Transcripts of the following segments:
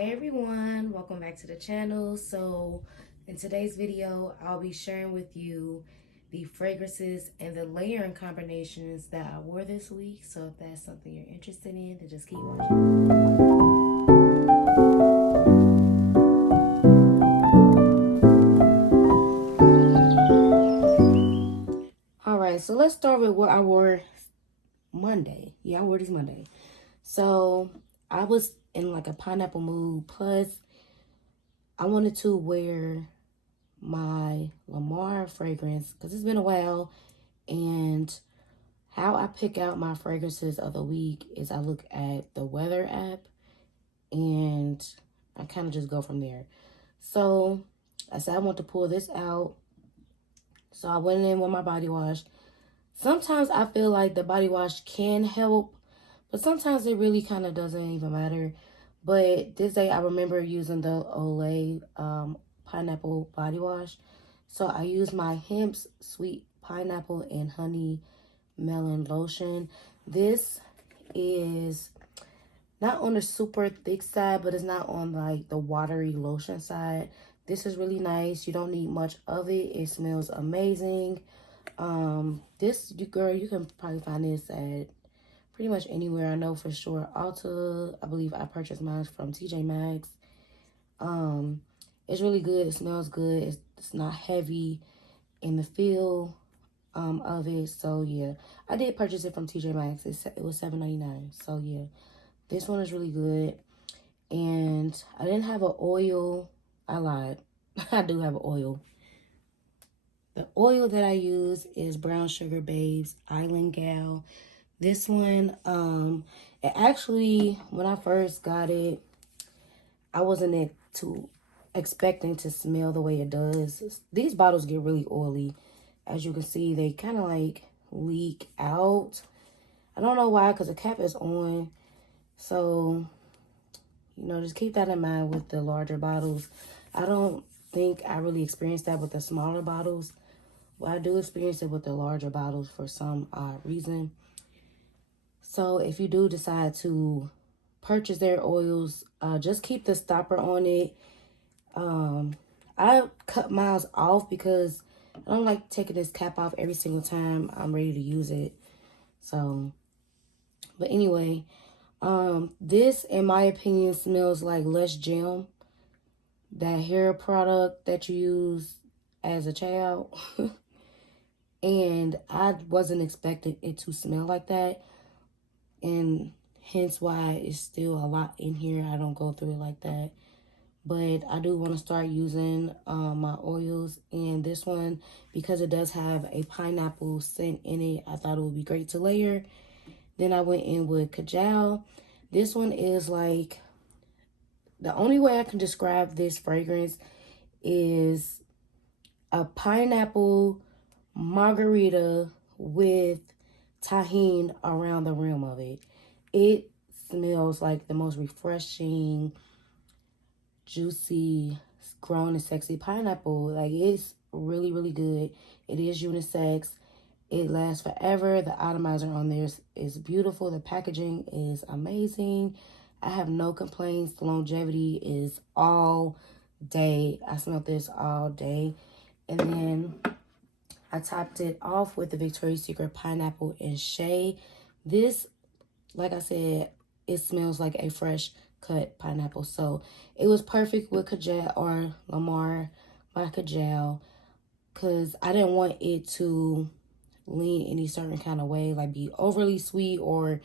Hey everyone, welcome back to the channel. So in today's video, I'll be sharing with you the fragrances and the layering combinations that I wore this week. So if that's something you're interested in, then just keep watching. Alright, so let's start with what I wore Monday. Yeah, I wore these Monday. So I was in like a pineapple mood. Plus, I wanted to wear my Lamar fragrance because it's been a while. And how I pick out my fragrances of the week is I look at the weather app and I kind of just go from there. So I said I want to pull this out. So I went in with my body wash. Sometimes I feel like the body wash can help, but sometimes it really kind of doesn't even matter. But this day I remember using the Olay pineapple body wash. So I used my Hemp's Sweet Pineapple and Honey Melon Lotion. This is not on the super thick side, but it's not on like the watery lotion side. This is really nice. You don't need much of it. It smells amazing. Girl, you can probably find this at pretty much anywhere. I know for sure Ulta. I believe I purchased mine from TJ Maxx. It's really good. It smells good. It's not heavy in the feel of it. So yeah, I did purchase it from TJ Maxx. It was $7.99. So yeah, this one is really good. And I didn't have an oil. I lied. I do have an oil. The oil that I use is Brown Sugar Babes Island Gal. This one, it actually, when I first got it, I wasn't too expecting to smell the way it does. These bottles get really oily. As you can see, they kind of like leak out. I don't know why, because the cap is on. So, just keep that in mind with the larger bottles. I don't think I really experienced that with the smaller bottles. Well, I do experience it with the larger bottles for some odd reason. So if you do decide to purchase their oils, just keep the stopper on it. I cut mine off because I don't like taking this cap off every single time I'm ready to use it. So, but anyway, this, in my opinion, smells like Lush Gem, that hair product that you use as a child. And I wasn't expecting it to smell like that. And hence why it's still a lot in here. I don't go through it like that. But I do want to start using my oils. And this one, because it does have a pineapple scent in it, I thought it would be great to layer. Then I went in with Kajal. This one is like, the only way I can describe this fragrance is a pineapple margarita with tahini around the rim of it. It smells like the most refreshing, juicy, grown and sexy pineapple. Like, it's really, really good. It is unisex. It lasts forever. The atomizer on there is beautiful. The packaging is amazing. I have no complaints. The longevity is all day. I smelled this all day. And then I topped it off with the Victoria's Secret Pineapple and Shea. This, like I said, it smells like a fresh cut pineapple. So it was perfect with Kajal or Lamar by Kajal, because I didn't want it to lean any certain kind of way, like be overly sweet or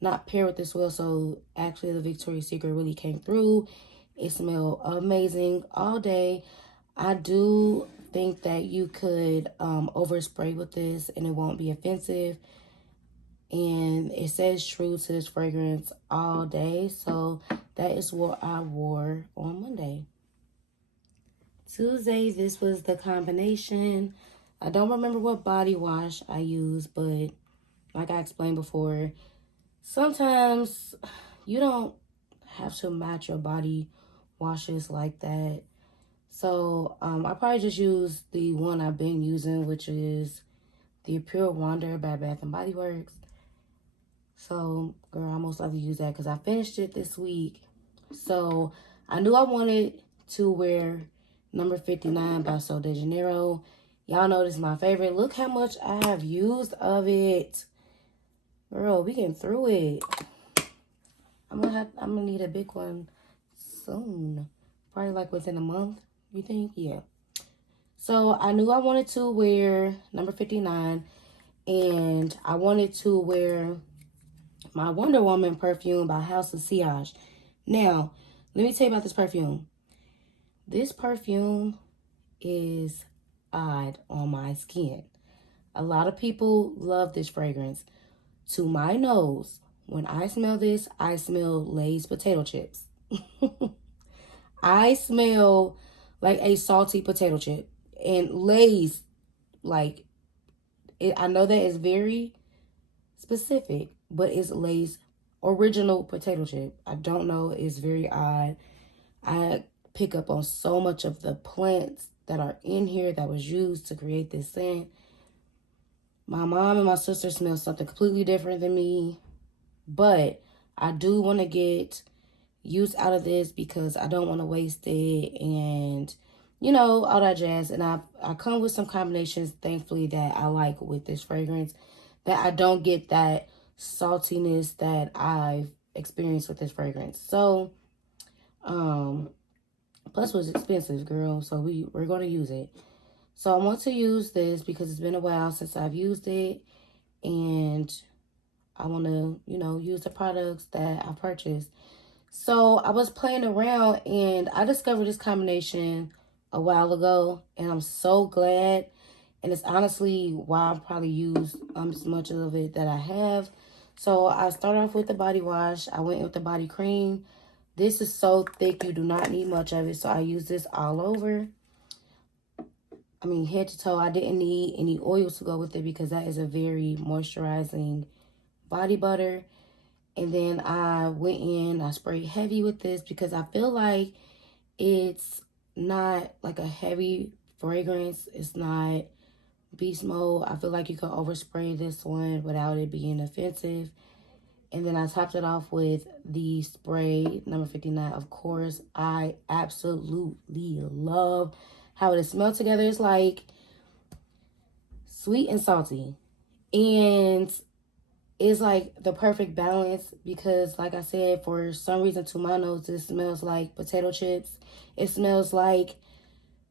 not pair with this well. So actually the Victoria's Secret really came through. It smelled amazing all day. I do think that you could overspray with this and it won't be offensive. And it says true to this fragrance all day. So that is what I wore on Monday. Tuesday, this was the combination. I don't remember what body wash I used, but like I explained before, sometimes you don't have to match your body washes like that. So I probably just use the one I've been using, which is the Pure Wonder by Bath and Body Works. So, girl, I most likely use that because I finished it this week. So I knew I wanted to wear number 59 by Sol de Janeiro. Y'all know this is my favorite. Look how much I have used of it. Girl, we getting through it. I'm gonna need a big one soon. Probably like within a month, you think? Yeah. So I knew I wanted to wear number 59, and I wanted to wear my Wonder Woman perfume by House of Sillage. Now, let me tell you about this perfume. This perfume is odd on my skin. A lot of people love this fragrance. To my nose, when I smell this, I smell Lay's potato chips. I smell like a salty potato chip. And Lay's, like, I know that is very specific, but it's Lay's original potato chip. I don't know. It's very odd. I pick up on so much of the plants that are in here that was used to create this scent. My mom and my sister smell something completely different than me, but I do want to get use out of this because I don't want to waste it, and you know, all that jazz. And I come with some combinations, thankfully, that I like with this fragrance, that I don't get that saltiness that I've experienced with this fragrance. So plus it was expensive, girl, so we're going to use it. So I want to use this because it's been a while since I've used it, and I want to, you know, use the products that I purchased. So I was playing around and I discovered this combination a while ago, and I'm so glad. And it's honestly why I've probably used as much of it that I have. So I started off with the body wash. I went with the body cream. This is so thick, you do not need much of it. So I use this all over. I mean, head to toe. I didn't need any oils to go with it because that is a very moisturizing body butter. And then I went in, I sprayed heavy with this because I feel like it's not like a heavy fragrance. It's not beast mode. I feel like you can overspray this one without it being offensive. And then I topped it off with the spray number 59. Of course, I absolutely love how it smells together. It's like sweet and salty. And it's like the perfect balance because, like I said, for some reason to my nose, this smells like potato chips. It smells like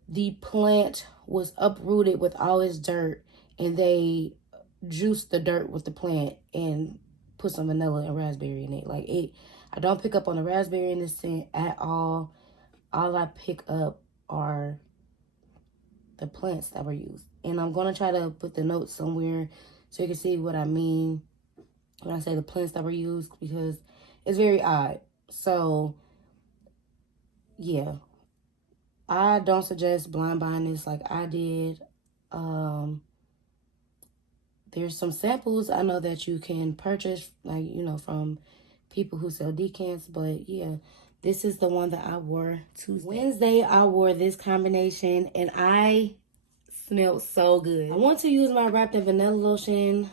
the plant was uprooted with all its dirt and they juiced the dirt with the plant and put some vanilla and raspberry in it. Like it, I don't pick up on the raspberry in this scent at all. All I pick up are the plants that were used. And I'm going to try to put the notes somewhere so you can see what I mean when I say the plants that were used, because it's very odd. So, yeah. I don't suggest blind buying this like I did. There's some samples I know that you can purchase, like, you know, from people who sell decants. But, yeah, this is the one that I wore Tuesday. Wednesday, I wore this combination, and I smelled so good. I want to use my Wrapped in Vanilla lotion.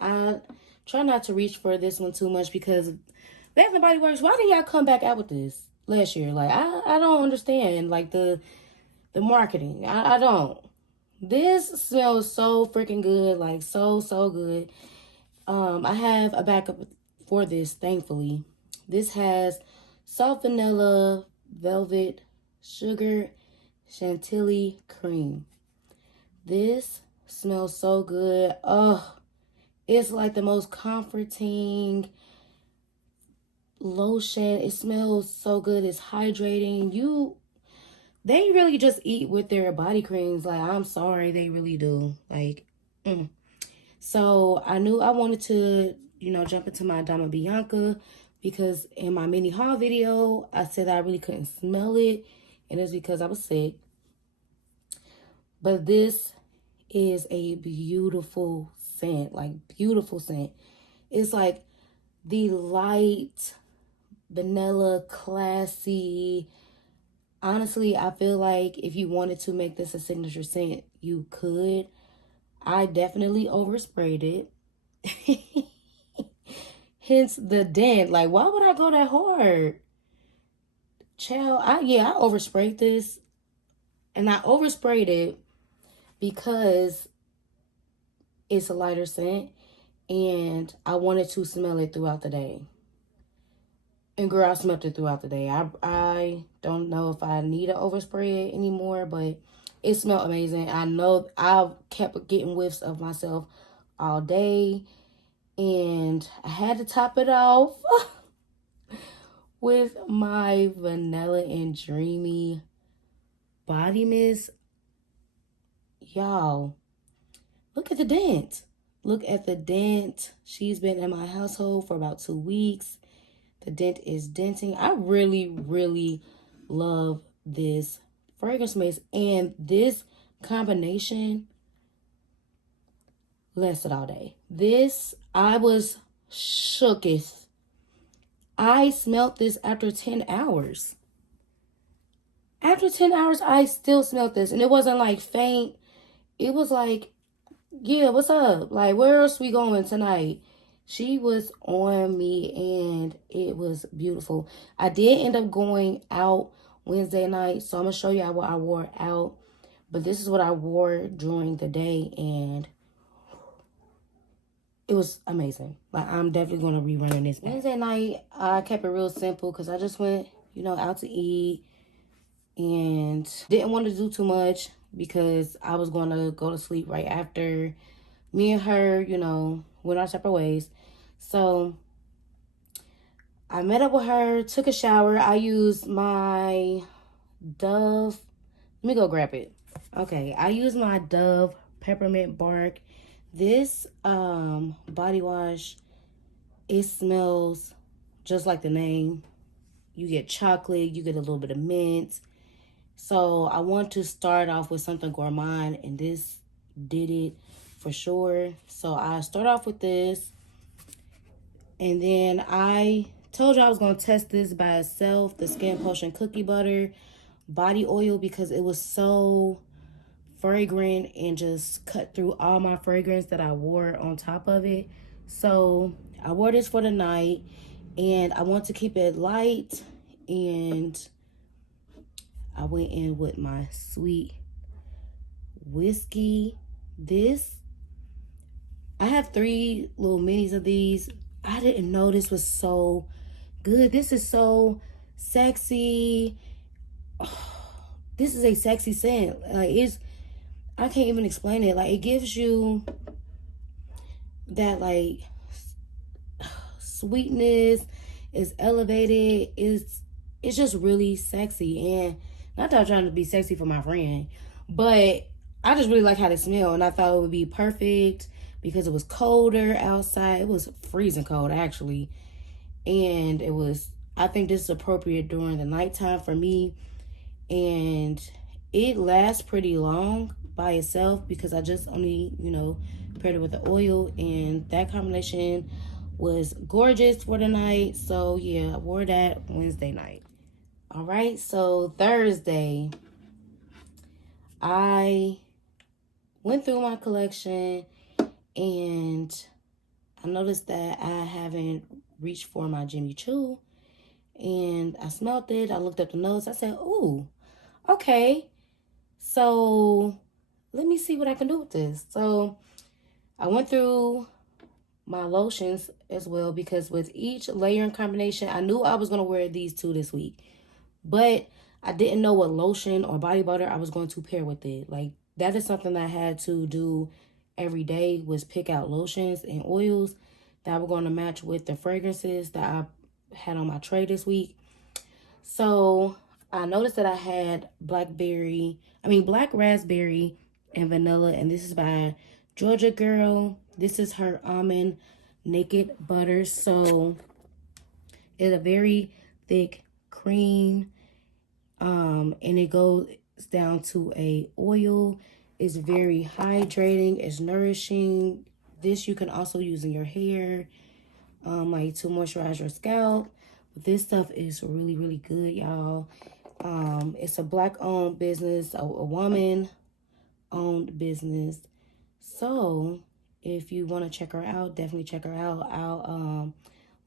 I try not to reach for this one too much because Bath and Body Works, why did y'all come back out with this last year? Like, I don't understand, like, the marketing. I don't. This smells so freaking good, like, so good. I have a backup for this, thankfully. This has soft vanilla, velvet, sugar, chantilly cream. This smells so good. Oh, it's like the most comforting lotion. It smells so good. It's hydrating. They really just eat with their body creams. Like, I'm sorry, they really do. Like, So I knew I wanted to, you know, jump into my Dama Bianca because in my mini haul video, I said I really couldn't smell it. And it's because I was sick. But this is a beautiful scent, like beautiful scent. It's like the light, vanilla, classy. Honestly, I feel like if you wanted to make this a signature scent, you could. I definitely oversprayed it. Hence the dent. Like, why would I go that hard? Child, I oversprayed this, and I oversprayed it because it's a lighter scent, and I wanted to smell it throughout the day. And girl, I smelled it throughout the day. I don't know if I need to overspray it anymore, but it smelled amazing. I know I kept getting whiffs of myself all day, and I had to top it off with my vanilla and dreamy body mist. Y'all, look at the dent. Look at the dent. She's been in my household for about 2 weeks. The dent is denting. I really, really love this fragrance mix. And this combination lasted all day. This, I was shooketh. I smelt this after 10 hours. After 10 hours, I still smelt this. And it wasn't like faint. It was like, yeah, what's up? Like, where else we going tonight? She was on me and it was beautiful. I did end up going out Wednesday night, so I'm going to show you what I wore out. But this is what I wore during the day, and it was amazing. Like, I'm definitely going to rerun this. Wednesday night, I kept it real simple because I just went, out to eat and didn't want to do too much because I was going to go to sleep right after. Me and her, went our separate ways. So I met up with her, took a shower. I used my Dove. Let me go grab it. Okay, I used my Dove peppermint bark. This body wash, it smells just like the name. You get chocolate, you get a little bit of mint. So I want to start off with something gourmand, and this did it for sure. So I start off with this, and then I told you I was going to test this by itself, the Skin Potion Cookie Butter Body Oil, because it was so fragrant and just cut through all my fragrance that I wore on top of it. So I wore this for the night, and I want to keep it light, and I went in with my sweet whiskey. I have 3 little minis of these. I didn't know this was so good. This is so sexy. This is a sexy scent. I can't even explain it. Like, it gives you that like sweetness. It's elevated. It's just really sexy. And not that I'm trying to be sexy for my friend, but I just really like how they smell, and I thought it would be perfect because it was colder outside. It was freezing cold actually, and I think this is appropriate during the nighttime for me, and it lasts pretty long by itself because I just only paired it with the oil, and that combination was gorgeous for the night. So yeah, I wore that Wednesday night. All right, so Thursday I went through my collection, and I noticed that I haven't reached for my Jimmy Choo, and I smelled it. I looked up the notes. I said, ooh, okay, so let me see what I can do with this. So I went through my lotions as well, because with each layering combination, I knew I was going to wear these 2 this week, but I didn't know what lotion or body butter I was going to pair with it. Like, that is something that I had to do every day, was pick out lotions and oils that were going to match with the fragrances that I had on my tray this week. So I noticed that I had black raspberry and vanilla, and this is by Georgia Girl. This is her almond naked butter. So it's a very thick cream, and it goes down to a oil. It's very hydrating. It's nourishing. This you can also use in your hair, like to moisturize your scalp. But this stuff is really, really good, y'all. It's a Black-owned business, a woman-owned business. So if you want to check her out, definitely check her out. I'll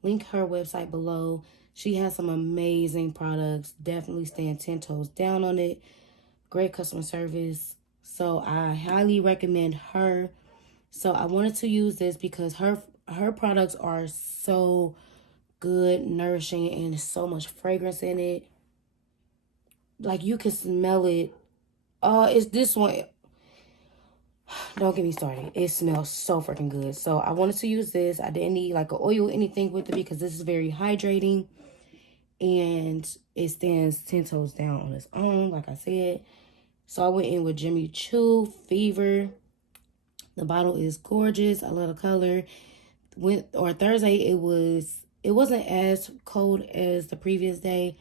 link her website below She has some amazing products. Definitely stand 10 toes down on it. Great customer service. So I highly recommend her. So I wanted to use this because her products are so good, nourishing, and so much fragrance in it. Like you can smell it. It's this one. Don't get me started. It smells so freaking good. So I wanted to use this. I didn't need like an oil or anything with it because this is very hydrating. And it stands 10 toes down on its own, like I said. So I went in with Jimmy Choo Fever. The bottle is gorgeous. I love the color. Thursday, it wasn't as cold as the previous day,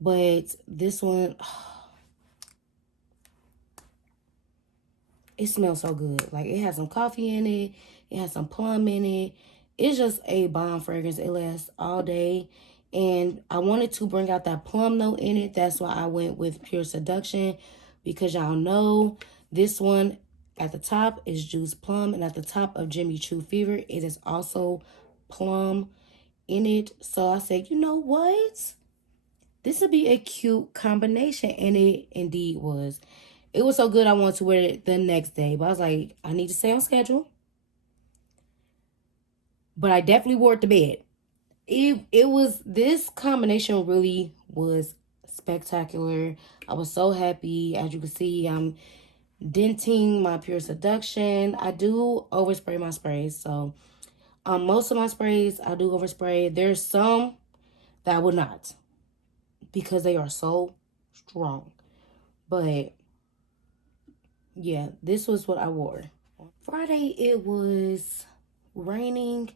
but this one, it smells so good. Like it has some coffee in it. It has some plum in it. It's just a bomb fragrance. It lasts all day. And I wanted to bring out that plum note in it. That's why I went with Pure Seduction. Because y'all know this one at the top is Juice Plum. And at the top of Jimmy Choo Fever, it is also plum in it. So I said, you know what? This would be a cute combination. And it indeed was. It was so good I wanted to wear it the next day. But I was like, I need to stay on schedule. But I definitely wore it to bed. It was, this combination really was spectacular. I was so happy. As you can see, I'm denting my Pure Seduction. I do overspray my sprays. So most of my sprays I do overspray. There's some that I would not because they are so strong. But yeah, this was what I wore. Friday, it was raining,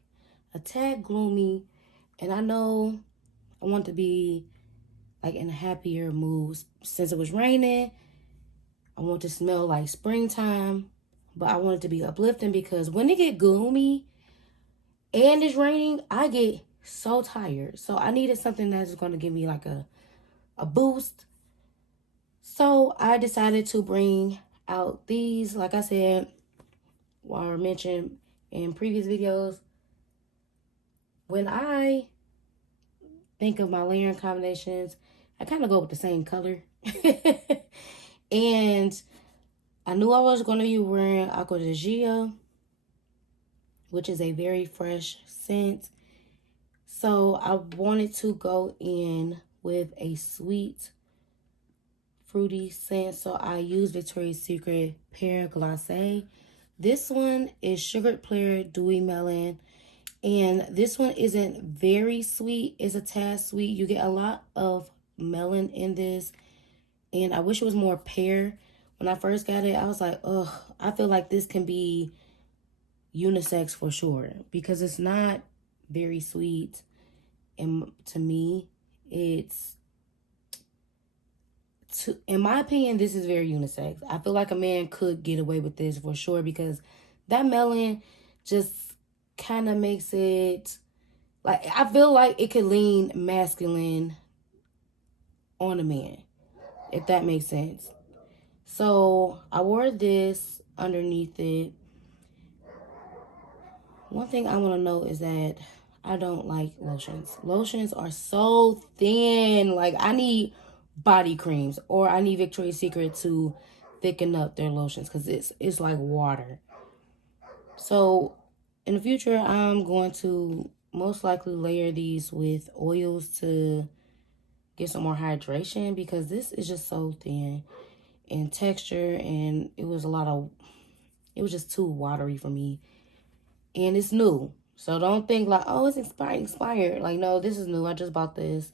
a tad gloomy, and I know I want to be like in a happier mood. Since it was raining, I want to smell like springtime, but I want it to be uplifting because when it get gloomy and it's raining, I get so tired. So I needed something that's going to give me like a boost. So I decided to bring out these, like I said, while I mentioned in previous videos, when I think of my layering combinations, I kind of go with the same color. And I knew I was going to be wearing Aqua de Gia, which is a very fresh scent. So I wanted to go in with a sweet, fruity scent. So I used Victoria's Secret Pear Glacé. This one is Sugared Pear Dewy Melon. And this one isn't very sweet. It's a tad sweet. You get a lot of melon in this. And I wish it was more pear. When I first got it, I was like, ugh, I feel like this can be unisex for sure. Because it's not very sweet. And to me, in my opinion, this is very unisex. I feel like a man could get away with this for sure. Because that melon just kind of makes it, like, I feel like it could lean masculine on a man, if that makes sense. So I wore this underneath it. One thing I want to know is that I don't like lotions. Lotions are so thin. Like, I need body creams, or I need Victoria's Secret to thicken up their lotions because it's like water. So in the future, I'm going to most likely layer these with oils to get some more hydration because this is just so thin in texture, and it was just too watery for me. And it's new. So don't think like, oh, it's expired. Like, no, this is new. I just bought this.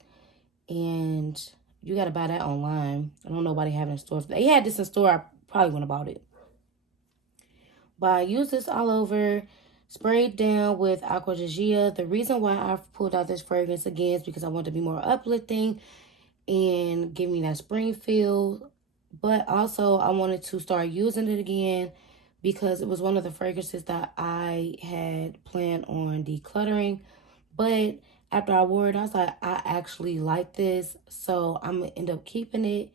And you got to buy that online. I don't know nobody having it in store. If they had this in store, I probably wouldn't have bought it. But I used this all over, sprayed down with Aqua de Gia. The reason why I pulled out this fragrance again is because I want to be more uplifting and give me that spring feel. But also I wanted to start using it again because it was one of the fragrances that I had planned on decluttering. But after I wore it, I was like, I actually like this. So I'm going to end up keeping it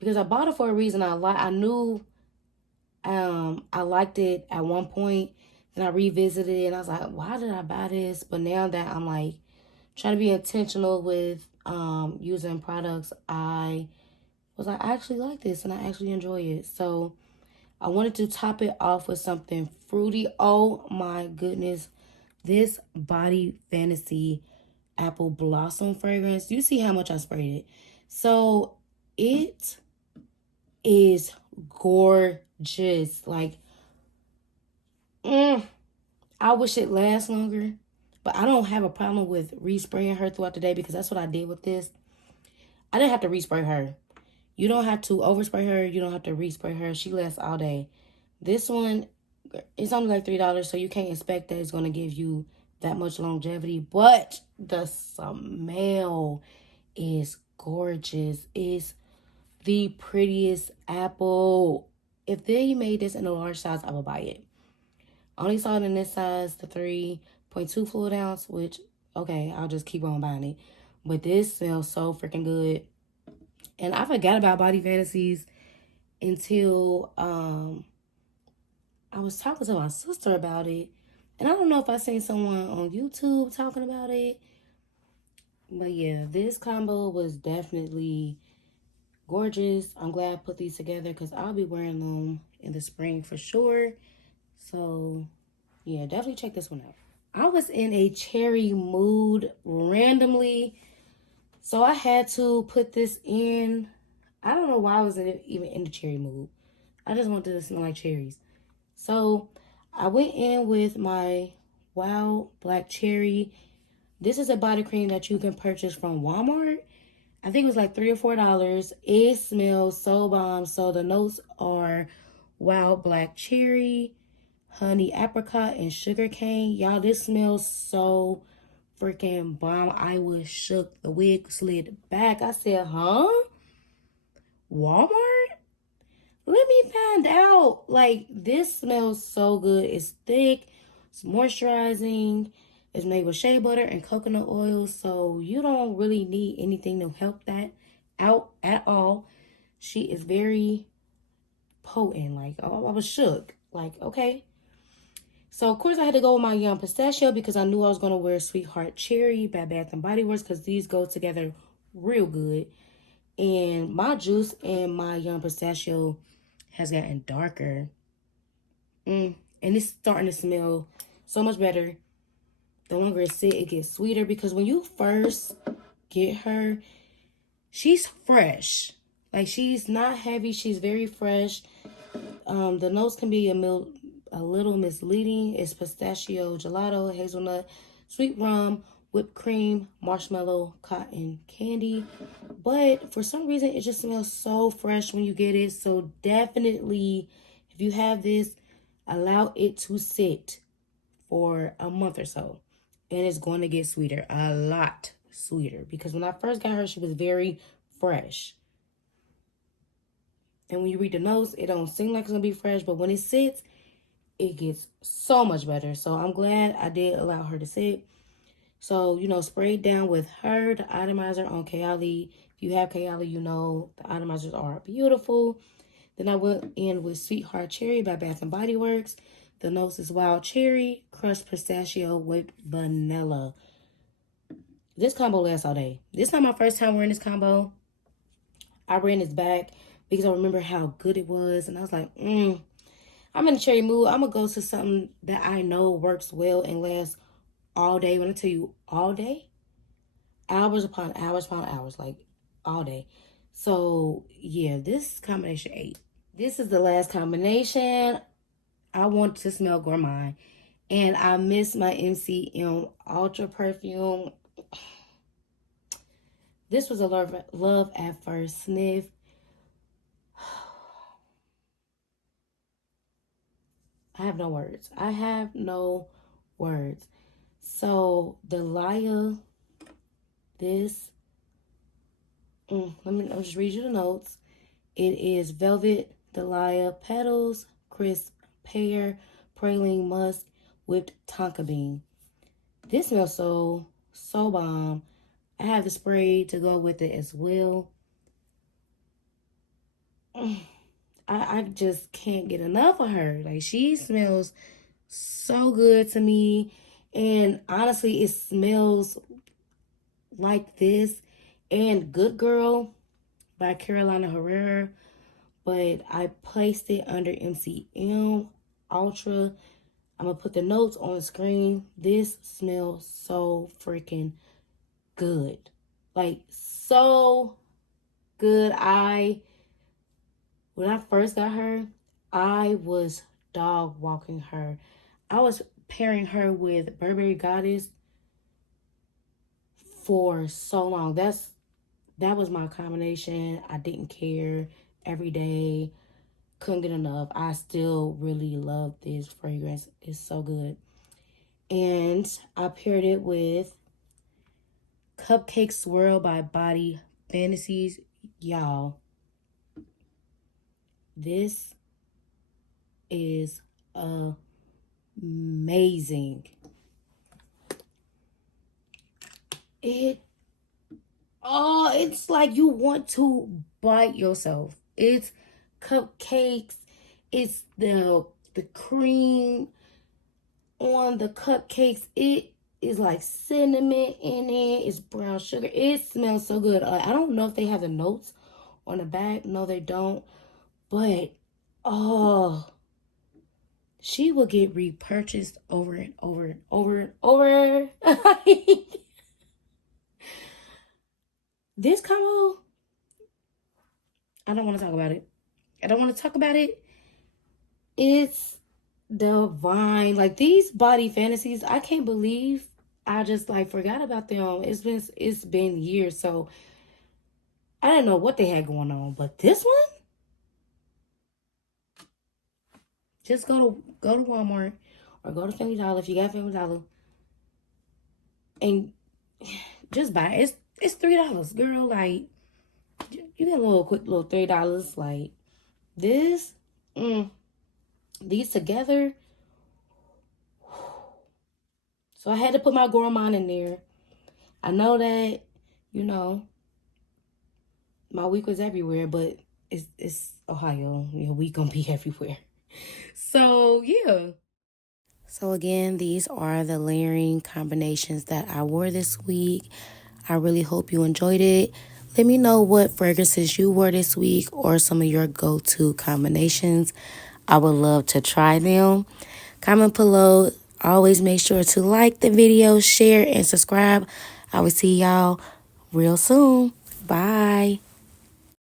because I bought it for a reason. I knew I liked it at one point. Then I revisited it and I was like, why did I buy this? But now that I'm like trying to be intentional with using products. I was like, I actually like this and I actually enjoy it. So I wanted to top it off with something fruity. Oh my goodness. This Body Fantasy Apple Blossom fragrance. You see how much I sprayed it. So it is gorgeous. Like, I wish it lasts longer. But I don't have a problem with respraying her throughout the day because that's what I did with this. I didn't have to respray her. You don't have to overspray her. You don't have to respray her. She lasts all day. This one, it's only like $3, so you can't expect that it's going to give you that much longevity. But the smell is gorgeous. It's the prettiest apple. If they made this in a large size, I would buy it. I only saw it in this size, the 3.2 fluid ounce, which, okay, I'll just keep on buying it. But this smells so freaking good. And I forgot about Body Fantasies until I was talking to my sister about it. And I don't know if I seen someone on YouTube talking about it. But yeah, this combo was definitely gorgeous. I'm glad I put these together because I'll be wearing them in the spring for sure. So yeah, definitely check this one out. I was in a cherry mood randomly. So I had to put this in. I don't know why I was even in the cherry mood. I just wanted to smell like cherries. So I went in with my Wild Black Cherry. This is a body cream that you can purchase from Walmart. I think it was like $3 or $4. It smells so bomb. So the notes are Wild Black Cherry, honey apricot, and sugar cane. Y'all, this smells so freaking bomb. I was shook. The wig slid back. I said, huh? Walmart? Let me find out. Like, this smells so good. It's thick, it's moisturizing, it's made with shea butter and coconut oil, so you don't really need anything to help that out at all. She is very potent. Like, oh, I was shook. Like, okay. So, of course, I had to go with my Young Pistachio because I knew I was going to wear Sweetheart Cherry by Bath and Body Works because these go together real good. And my juice and my Young Pistachio has gotten darker. And it's starting to smell so much better. The longer it sits, it gets sweeter because when you first get her, she's fresh. Like, she's not heavy. She's very fresh. The notes can be a little misleading. It's pistachio, gelato, hazelnut, sweet rum, whipped cream, marshmallow, cotton candy. But for some reason, it just smells so fresh when you get it. So definitely, if you have this, allow it to sit for a month or so. And it's going to get sweeter, a lot sweeter. Because when I first got her, she was very fresh. And when you read the notes, it don't seem like it's going to be fresh. But when it sits, it gets so much better. So I'm glad I did allow her to sit. So, you know, sprayed down with her, the atomizer on Kayali. If you have Kayali, you know the atomizers are beautiful. Then I went in with Sweetheart Cherry by Bath and Body Works. The notes is Wild Cherry, crushed pistachio, whipped vanilla. This combo lasts all day. This is not my first time wearing this combo. I ran this back because I remember how good it was. And I was like, I'm in a cherry mood. I'm going to go to something that I know works well and lasts all day. When I tell you all day, hours upon hours, like all day. So yeah, this combination 8. This is the last combination. I want to smell gourmand, and I miss my MCM Ultra perfume. This was a love at first sniff. I have no words. I have no words. So the Laya, this, I'll just read you the notes. It is velvet, Dahlia petals, crisp pear, praline musk, whipped tonka bean. This smells so bomb. I have the spray to go with it as well. I just can't get enough of her. Like, she smells so good to me. And honestly, it smells like this and Good Girl by Carolina Herrera, but I placed it under MCM Ultra. I'm gonna put the notes on the screen. This smells so freaking good. Like, so good. When I first got her, I was dog walking her. I was pairing her with Burberry Goddess for so long. That was my combination. I didn't care. Every day, couldn't get enough. I still really love this fragrance. It's so good. And I paired it with Cupcake Swirl by Body Fantasies. Y'all, this is amazing. It it's like you want to bite yourself. It's cupcakes. It's the cream on the cupcakes. It is like cinnamon in it. It's brown sugar. It smells so good. I don't know if they have the notes on the back. No, they don't. But oh, she will get repurchased over and over and over and over. This combo, I don't want to talk about it. I don't want to talk about it. It's divine. Like these body fantasies, I can't believe I just like forgot about them. It's been years, so I didn't know what they had going on. But this one, just go to Walmart or go to Family Dollar if you got Family Dollar and just buy it. It's $3, girl. Like you get a little quick little $3. Like this, these together. So I had to put my gourmand in there. I know that, you know, my week was everywhere, but it's Ohio. Your week gonna be everywhere. So yeah. So again, these are the layering combinations that I wore this week. I really hope you enjoyed it. Let me know what fragrances you wore this week or some of your go-to combinations. I would love to try them. Comment below. Always make sure to like the video, share, and subscribe. I will see y'all real soon. Bye.